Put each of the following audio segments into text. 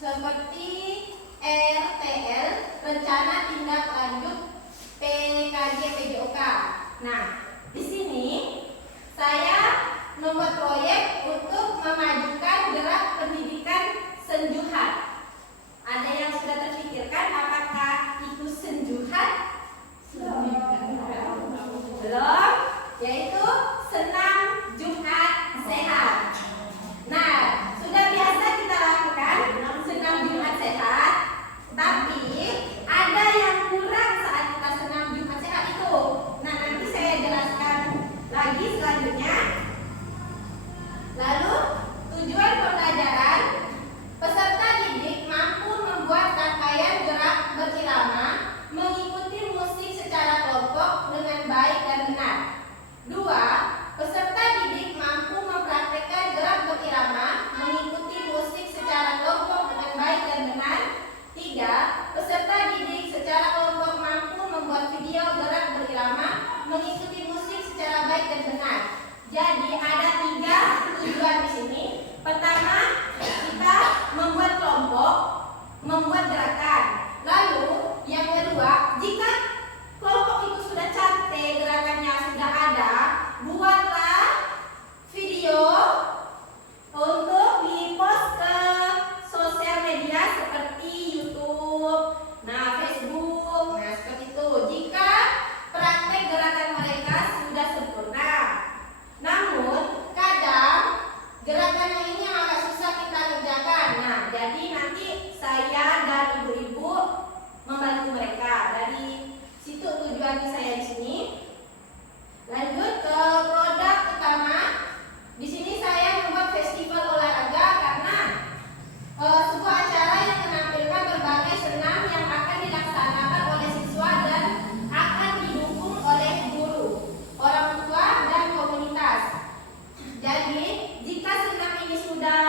seperti RTL, rencana tindak lanjut PKJ PJOK. Nah, di sini saya membuat proyek untuk memajukan gerak pendidikan senjuhat. Ada yang sudah terpikirkan apakah itu senjuhat? Belum, yaitu senam Jumat sehat. Nah, sudah biasa kita lakukan senam Jumat sehat, tapi ada yang kurang saat kita senam Jumat sehat itu. Nah, nanti saya jelaskan lagi selanjutnya. Lalu, tujuan pembelajaran, peserta didik mampu membuat rangkaian gerak berirama, mengikuti musik secara kelompok dengan baik dan benar. 2. Peserta didik mampu mempraktekkan gerak berirama, mengikuti musik secara kelompok dengan baik dan benar. 3. Peserta didik secara kelompok mampu membuat video gerak berirama, mengikuti musik secara baik dan benar. Jadi ada 3 tujuan di sini. Pertama, kita membuat kelompok, membuat gerakan. Lalu yang kedua, jika kelompok itu sudah cantik, gerakannya sudah ada, buatlah video untuk di-post ke sosial media seperti YouTube, Facebook, seperti itu. Jika praktek gerakan mereka sudah sempurna. Namun, kadang gerakan yang ini yang agak susah kita kerjakan. Nah, jadi nanti saya dan ibu-ibu membantu mereka. Dari situ tujuan saya di sini. Lanjut ke produk utama. Di sini saya membuat festival olahraga karena sebuah acara yang menampilkan berbagai senam yang akan dilaksanakan oleh siswa dan akan didukung oleh guru, orang tua, dan komunitas. Jadi, jika senam ini sudah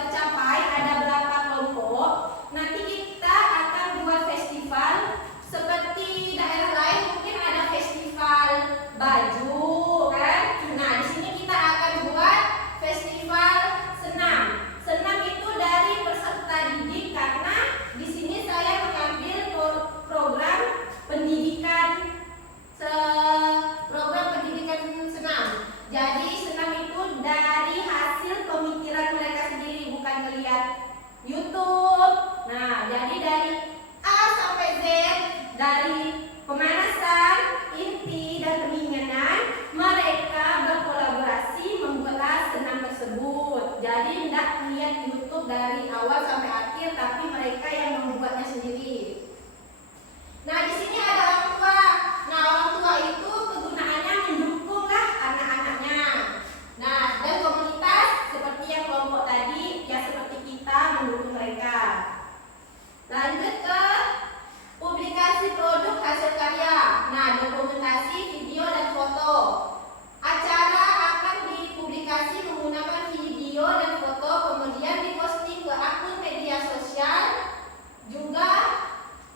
tercapai, ada berapa kelompok, nanti kita akan buat festival seperti daerah lain, mungkin ada festival baju, kan? Nah, di sini kita akan buat festival senam. Senam itu dari peserta didik karena di sini saya mengambil program pendidikan senam. Jadi senam itu dari hasil pemikiran mereka sendiri, bukan melihat YouTube. Nah, jadi dari A sampai Z, dari pemanasan, inti, dan pendinginan, mereka berkolaborasi membuat senam tersebut. Jadi tidak melihat YouTube dari awal sampai akhir, tapi mereka yang membuatnya sendiri. Nah, di sini ada orang tua. Nah, orang tua itu kegunaannya mendukunglah anak-anaknya. Nah, dan komunitas seperti yang kelompok tadi, ya seperti kita mendukung mereka. Lanjut ke publikasi produk hasil karya. Nah, dokumentasi, video, dan foto. Acara akan dipublikasi menggunakan video dan foto, kemudian diposting ke akun media sosial, juga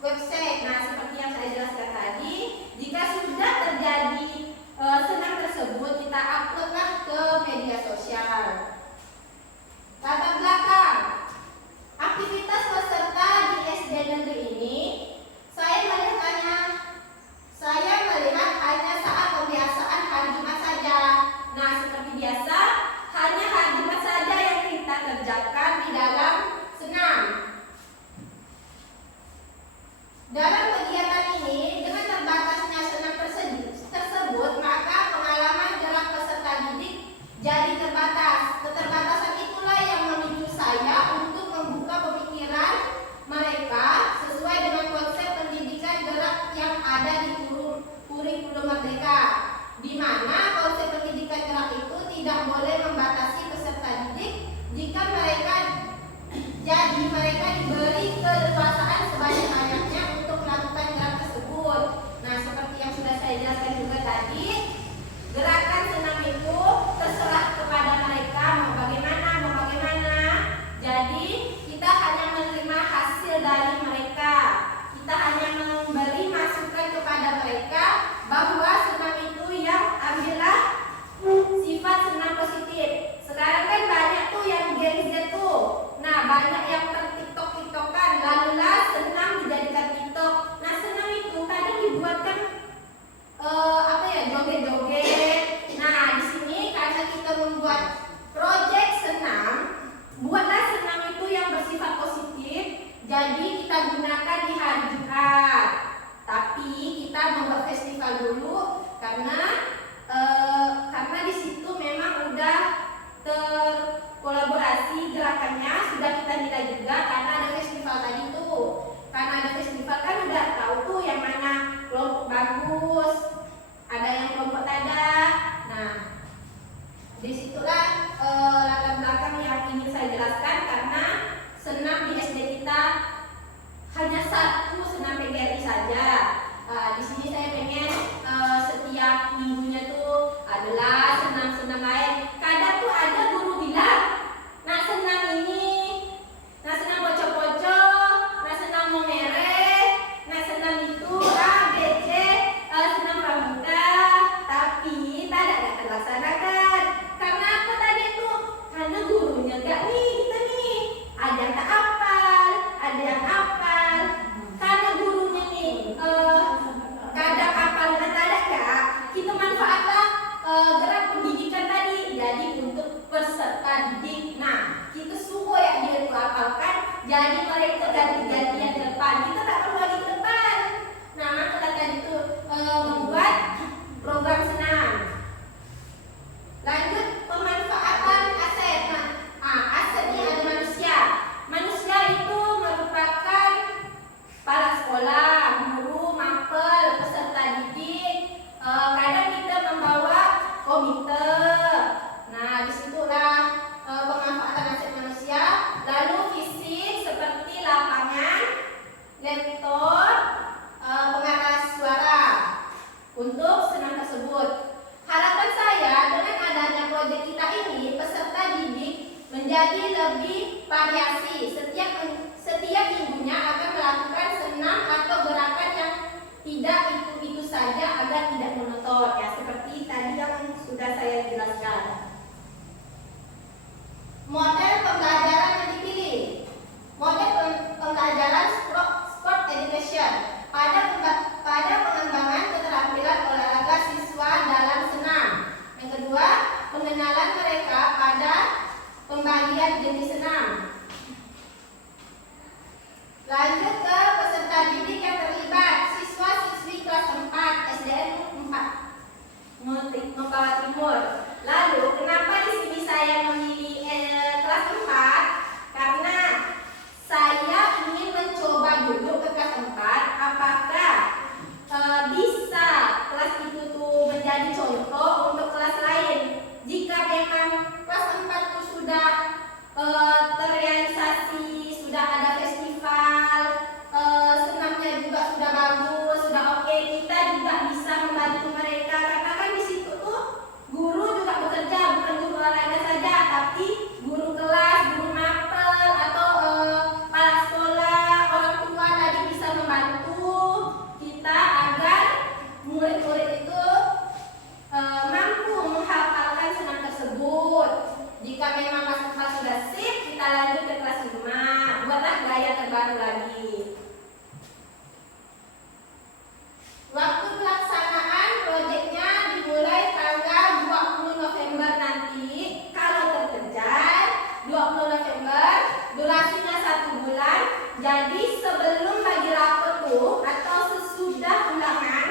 website. Nah, seperti yang saya Jadi kita gunakan di hari Jumat. Tapi kita membuat festival dulu karena di situ memang udah terkolaborasi gerakannya, sudah kita nilai juga karena ada festival tadi tuh. Karena ada festival kan udah tahu tuh yang mana kelompok bagus, ada yang kelompok dadah. Nah, disitulah latar belakang yang ingin saya jelaskan karena senam di SD kita hanya satu senam PGRI saja. Di sini saya pengen setiap minggunya tuh adalah senam-senam lain. Kadang tuh ada guru bilang, nah senam ini, nah senam pocong-pocong, nah senam momere, nah senam itu A, B, C, senam pramuka, tapi tidak terlaksanakan. Karena apa tadi tuh? Karena gurunya gak nih, kita nih, ada yang tak hafal, ada yang hafal. Karena gurunya nih, kadang hafal dan tidak kak, kita manfaatlah gerak pendidikan tadi. Jadi untuk peserta didik, nah kita suruh ya dia itu hafalkan, jadi mereka ganti-gantian ke depan, kita tak perlu lagi ke depan. Nah maka tadi itu membuat program senam. Lanjut pemanfaatan aset. Nah, asetnya ada manusia. Manusia itu merupakan kepala sekolah, guru, mapel, peserta didik. Kadang kita membawa komite. Nah, disitulah pemanfaatan aset manusia. Lalu fisik seperti lapangan, laptop, pengeras suara untuk senam tersebut. Harapan saya dengan adanya proyek kita ini, peserta didik menjadi lebih variasi. Setiap minggunya akan melakukan senam atau gerakan yang tidak itu saja agar tidak monoton. Ya, seperti tadi yang sudah saya jelaskan. Model pembelajaran yang dipilih. Model pembelajaran sport education pada pengembangan keterampilan olahraga siswa dalam senam. Yang kedua, pengenalan mereka pada pembagian jenis senam. Lanjut ke peserta didik yang terlibat, siswa-siswi kelas 4 SDN 4 Mempawah Timur. Lalu kenapa di sini saya memilih kelas 4? Karena saya ingin mencoba dulu ke kelas 4 apakah bisa kelas itu tuh menjadi contoh untuk kelas lain. Jika memang kelas 4 itu sudah terrealisasi, sudah ada festival, senamnya juga sudah bagus, sudah oke, kita juga bisa membantu mereka. Karena kan di situ tuh guru juga bekerja, bukan guru olahraga saja, tapi guru kelas, guru mapel atau kepala sekolah, orang tua tadi bisa membantu kita agar murid-murid itu mampu menghafalkan senam tersebut. Jika memang kelas 4 sudah sip, kita lanjut ke kelas 5. Buatlah gaya terbaru lagi. Waktu pelaksanaan proyeknya dimulai tanggal 20 November nanti. Kalau terkejar 20 November, durasinya 1 bulan. Jadi sebelum bagi rapor tuh atau sesudah ulangan,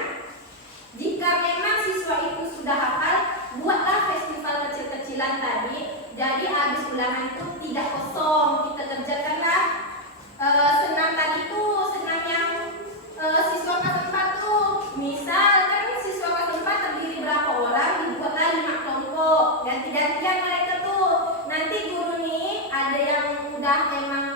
jika memang siswa itu sudah hafal, buatlah festival kecil-kecilan tadi. Jadi habis ulangan itu tidak kosong, kita kerjakanlah senam tadi tuh, senam yang siswa kelas 4 tuh. Misal kan siswa kelas 4 terdiri berapa orang, dibuatlah 5 kelompok, ganti-gantian mereka tuh. Nanti guru nih ada yang udah emang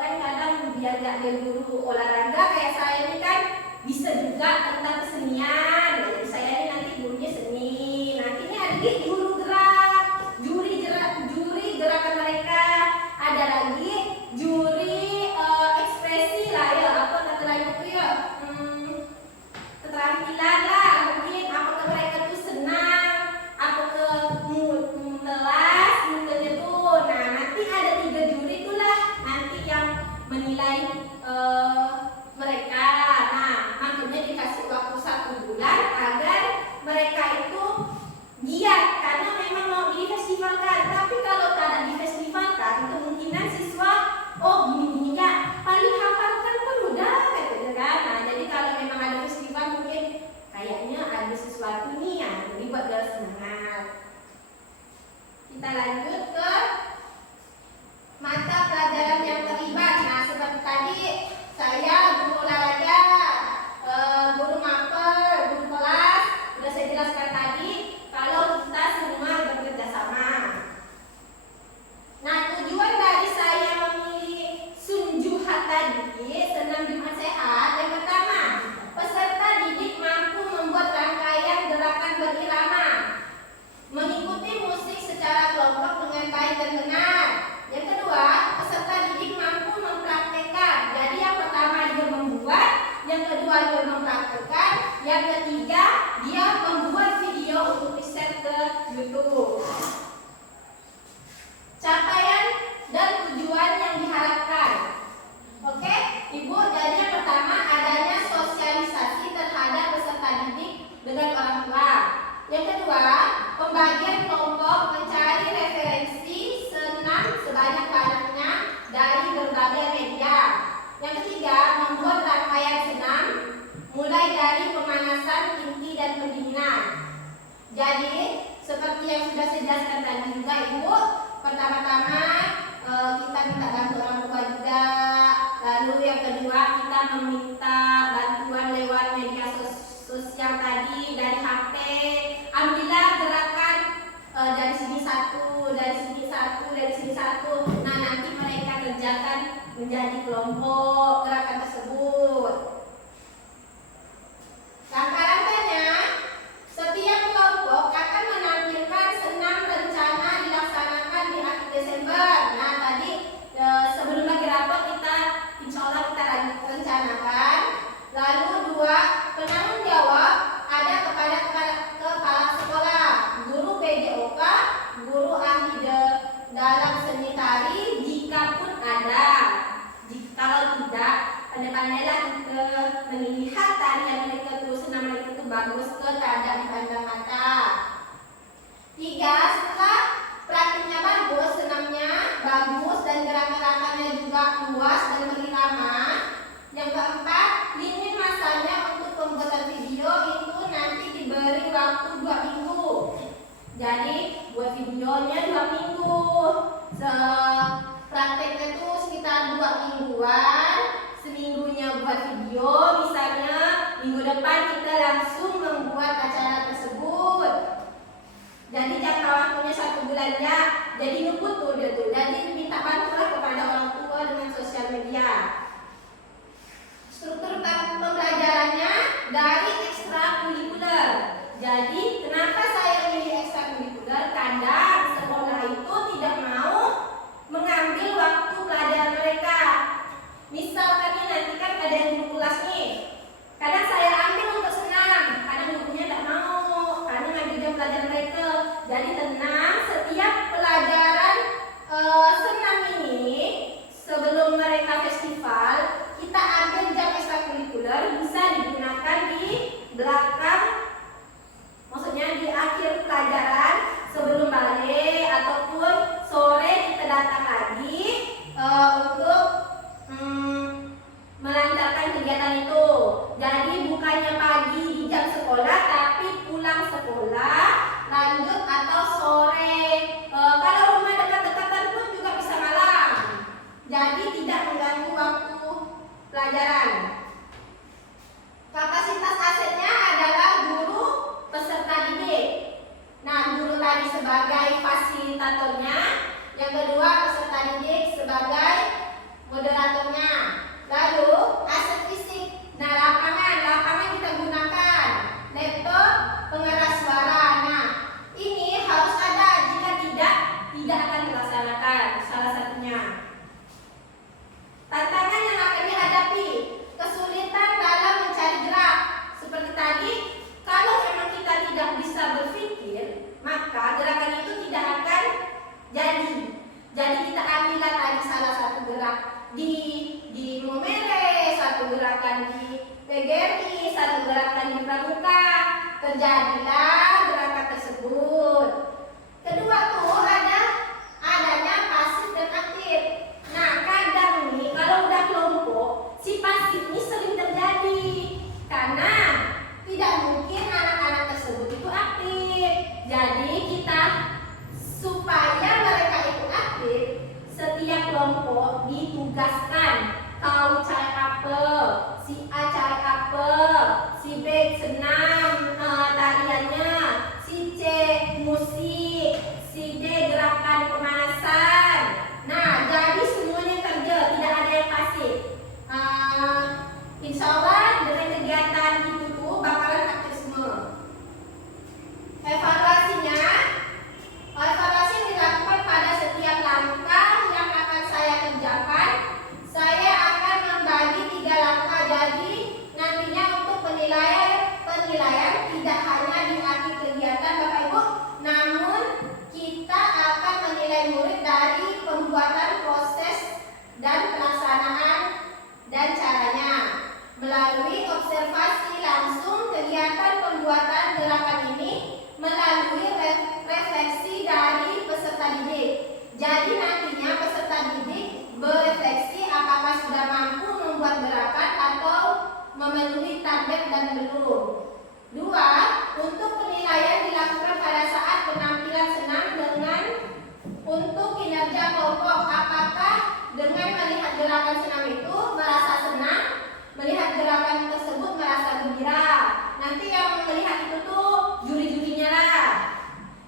kan kadang biar gak ada guru olahraga kayak saya ini kan bisa juga tentang kesenian. Jadi saya ini nanti gurunya seni. Nanti ini ada guru gerak, juri gerakan mereka. Ada lagi juri ekspresi lah ya, apa kata lain itu ya, keterampilan lah. Mungkin apakah mereka tuh senang, apakah melas, mukanya tuh. Nah nanti ada 3 juri itulah nanti yang menilai mereka. Nah makanya dikasih Yang ketiga, membuat rangkaian senam mulai dari pemanasan, inti, dan pendinginan. Jadi, seperti yang sudah saya jelaskan tadi juga Ibu, pertama-tama kita minta bantu orang tua juga. Lalu yang kedua, kita meminta bantuan lewat media sosial tadi, dari HP. Ambillah gerakan dari sini satu, dari sini satu, dari sini satu. Nah, nanti mereka kerjakan menjadi kelompok gerakan tersebut. Langkah-langkahnya, setiap kelompok akan menampilkan senam rencana dilaksanakan di akhir Desember. Nah, tadi sebelum lagi rapat kita insya Allah kita rencanakan. Lalu dua, penanggung jawab ada kepada kepala sekolah, guru PJOK, guru ahli dalam seni tari jika pun ada. Kalau tidak, pandai-pandailah kita melihat tarian mereka itu, senam mereka itu bagus ke tidak dipandang mata. Tiga, setelah praktiknya bagus, senamnya bagus dan gerakan-gerakannya juga luas dan berirama. Yang keempat, limit masanya untuk pembuatan video itu nanti diberi waktu 2 minggu. Jadi buat videonya 2 minggu. Prakteknya itu sekitar 2 mingguan. Seminggunya buat video, misalnya minggu depan kita langsung membuat acara tersebut. Jadi jangka waktunya 1 bulannya. Jadi ngebut tuh dia tuh. Jadi minta bantulah kepada orang tua dengan sosial media. Struktur pembelajarannya dari ekstrakurikuler. Jadi kenapa saya memilih ekstrakurikuler? Kadang sekolah itu tidak mau mengambil waktu pelajaran mereka. Misalkan nanti kan ada yang guru kelas nih. Kadang saya ambil untuk senam, kadang gurunya tidak mau karena ngambil jam pelajaran mereka. Jadi tenang, setiap pelajaran senam ini sebelum mereka festival kita ambil jam ekstrakurikuler, bisa digunakan di belakang, maksudnya di akhir pelajaran sebelum balik ataupun sore kita datang lagi untuk melancarkan kegiatan itu. Jadi bukannya pagi di jam sekolah, tapi pulang sekolah lanjut atau sore. Kalau rumah dekat-dekatan pun juga bisa malam. Jadi tidak mengganggu waktu pelajaran. Kapasitas asetnya adalah guru peserta didik. Nah, guru tadi sebagai fasilitatornya, yang kedua peserta didik sebagai moderatornya. Lalu aset fisik. Nah, lapangan kita gunakan laptop, pengeras suara. Nah, ini harus ada, jika tidak akan dilaksanakan. Salah satunya. Tantangan yang akan dihadapi, kesulitan dalam mencari gerak. Seperti tadi, kalau memang kita tidak bisa berpikir, maka gerakan itu tidak akan jadi. Jadi kita ambillah tadi salah satu gerak di Momere, satu gerakan di PGRI, satu gerakan di Pramuka. Terjadilah gerakan tersebut. Kedua tuh adanya pasif dan aktif. Nah, kadang nih kalau udah kelompok, si pasif ini sering terjadi karena tidak mungkin anak-anak tersebut itu aktif. Jadi kita supaya mereka itu aktif, setiap kelompok ditugaskan. Kau cari apa, si A cari apa, si B senam tariannya, si C musik, si memenuhi target dan belum. 2. Untuk penilaian dilakukan pada saat penampilan senam dengan untuk kinerja kelompok. Apakah dengan melihat gerakan senam itu merasa senang, melihat gerakan tersebut merasa gembira? Nanti yang melihat itu tuh juri-jurinya lah.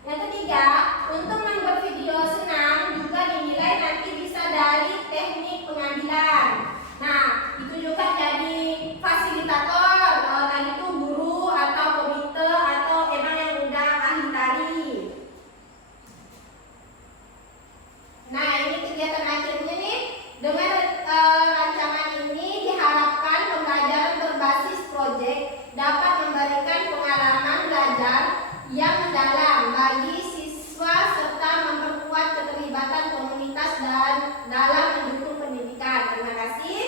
Yang ketiga, untuk membuat video senam juga dinilai nanti bisa dari teknik pengambilan. Nah, itu juga jadi fasilitator. Tadi itu guru atau komite atau emang yang udah ahli tari. Nah, ini kegiatan akhirnya nih. Dengan rancangan ini diharapkan pembelajaran berbasis proyek dapat memberikan pengalaman belajar yang mendalam bagi siswa serta memperkuat keterlibatan komunitas dan dalam mendukung pendidikan. Terima kasih.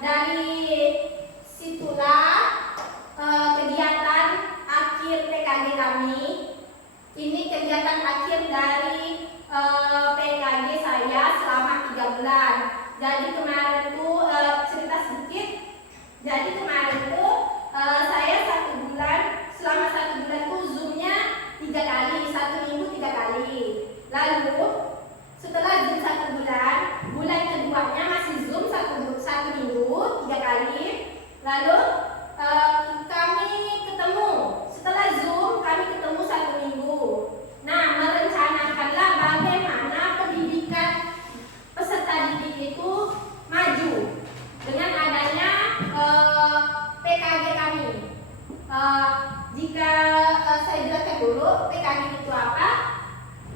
Dari situlah kegiatan akhir PKG kami. Ini kegiatan akhir dari PKG saya selama 3 bulan. Jadi kemarin tuh cerita sedikit. Jadi kemarin tuh saya 1 bulan, selama 1 bulan tuh zoomnya 3 kali, 1 minggu 3 kali. Lalu setelah zoom 1 bulan, bulan keduanya masih zoom 1 minggu 3 kali. Lalu kami ketemu. Setelah zoom kami ketemu 1 minggu. Nah, merencanakanlah bagaimana pendidikan peserta didik itu maju dengan adanya PKG kami. Jika saya jelaskan dulu PKG itu apa?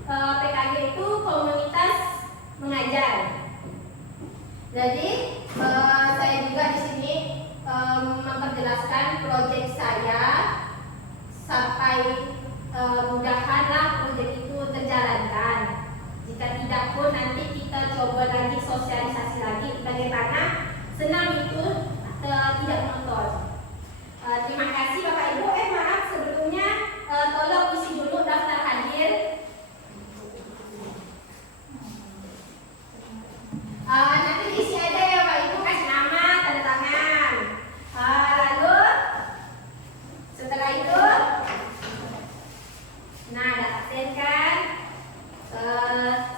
PKG itu komunitas mengajar. Jadi saya juga di sini memperjelaskan proyek saya sampai mudahanlah proyek itu terjalankan. Jika tidak pun nanti kita coba lagi sosialisasi lagi bagaimana senam itu tidak monoton. Terima kasih Bapak Ibu. Maaf sebelumnya tolong isi dulu daftar hadir. Nanti diisi aja ya Bapak Ibu, kasih nama, tanda tangan. Lalu setelah itu, nah ada absen kan?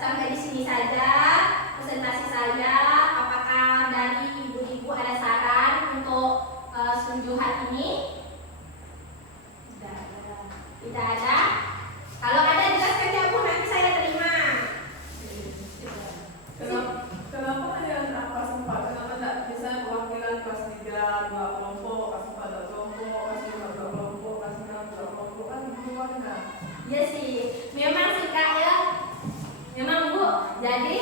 Sampai di sini saja presentasi saya. Apakah dari ibu-ibu ada saran untuk sunjuhan ini? Tidak ada. Kalau ada jelaskan ya Bu, nanti saya terima. Kenapa kalian sempat? Kenapa tidak bisa perwakilan kelas 3 2 kelompok, kelas 4 2 kelompok, kelas 5 2 kelompok, kelas 6 2 kelompok, kan dua kan? Iya sih, memang sih Kak ya. Memang Bu. Jadi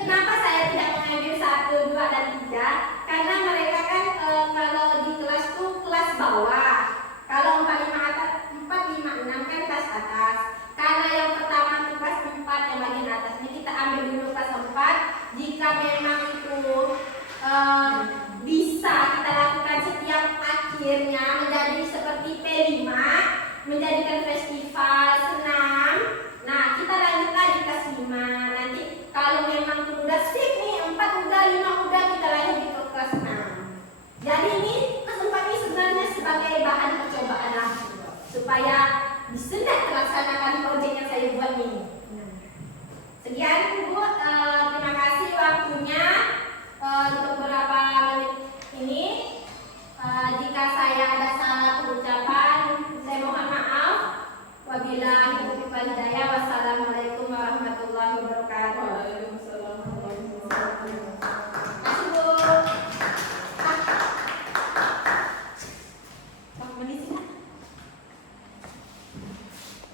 kenapa saya tidak mengambil 1, 2 dan 3? Karena mereka kan kalau di kelas tuh kelas bawah. Kalau 4, 5 atas, 4, 5, 6 kan kelas atas. Karena yang pertama itu kelas 4 yang bagian atas. Ini kita ambil dulu kelas 4. Jika memang itu